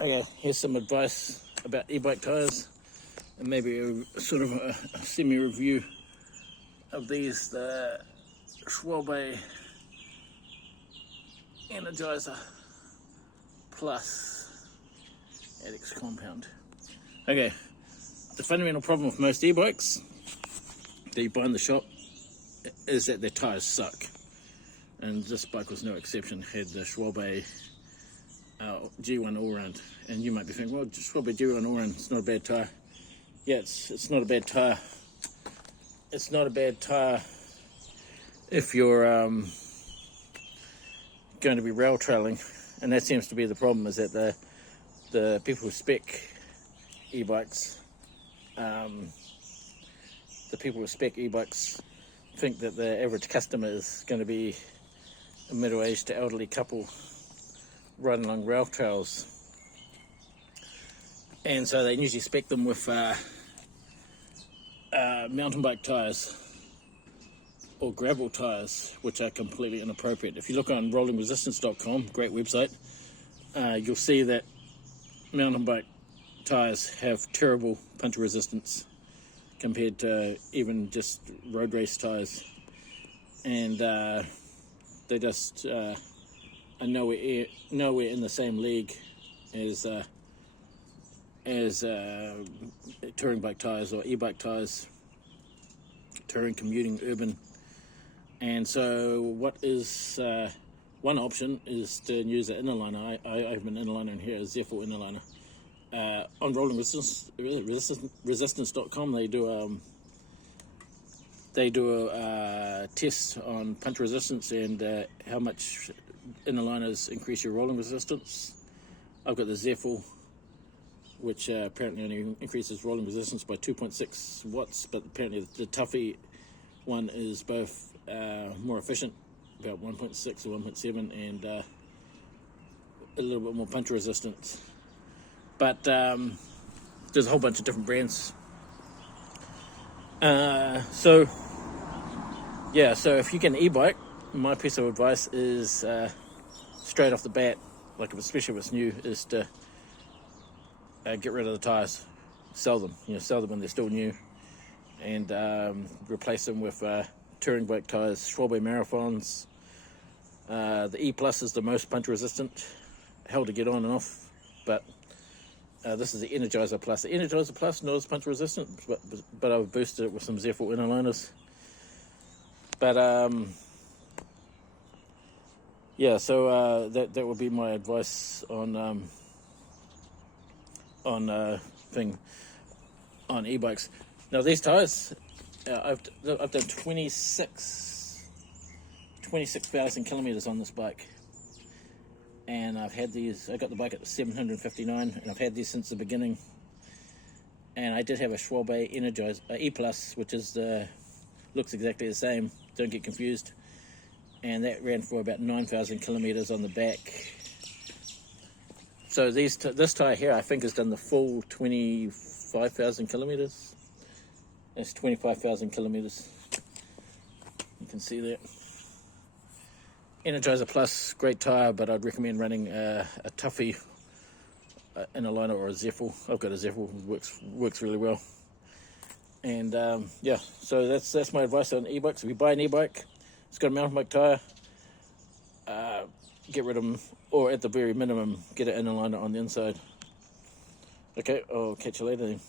Okay, here's some advice about e-bike tyres, and maybe a sort of a semi-review of these, the Schwalbe Energizer Plus Addicts Compound. Okay, the fundamental problem with most e-bikes that you buy in the shop is that their tyres suck, and this bike was no exception. Had the Schwalbe G1 all-round, and you might be thinking, well, Schwalbe G1 all-round, it's not a bad tyre. Yeah, it's not a bad tyre. It's not a bad tyre if you're going to be rail trailing, and that seems to be the problem, is that the people who spec e-bikes, think that the average customer is going to be a middle-aged to elderly couple riding along rail trails, and so they usually spec them with mountain bike tyres or gravel tyres, which are completely inappropriate. If you look on rollingresistance.com, great website, you'll see that mountain bike tyres have terrible puncture resistance compared to even just road race tyres, and they just are nowhere in the same league as touring bike tyres or e-bike tyres, touring, commuting, urban. And so what is one option is to use an inner liner. I have an inner liner in here, a Zephyr inner liner. On rollingresistance.com they do a test on punch resistance and how much inner liners increase your rolling resistance. I've got the Zephyr, which apparently only increases rolling resistance by 2.6 watts, but apparently the Tuffy one is both more efficient, about 1.6 or 1.7, and a little bit more punch resistance. But there's a whole bunch of different brands. So if you get an e-bike, my piece of advice is straight off the bat, like especially if it's new, is to get rid of the tyres, sell them. Sell them when they're still new, and replace them with touring bike tyres, Schwalbe Marathons. The E Plus is the most punch resistant, hell to get on and off, but this is the Energizer Plus. The Energizer Plus not as punch resistant, but I've boosted it with some Zephyr inner liners. But that would be my advice on e-bikes. Now these tires, I've done 26,000 kilometers on this bike, and I've had these. I got the bike at 759, and I've had these since the beginning. And I did have a Schwalbe Energizer E Plus, which is looks exactly the same. Don't get confused. And that ran for about 9,000 kilometers on the back. So this tire here, I think, has done the full 25,000 kilometers. That's 25,000 kilometers. You can see that. Energizer Plus, great tire, but I'd recommend running a Tuffy inner liner or a Zephyr. I've got a Zephyr, works really well. And so that's my advice on e-bikes. If you buy an e-bike, it's got a mountain bike tire, get rid of them, or at the very minimum, get an inner liner on the inside. Okay, I'll catch you later then.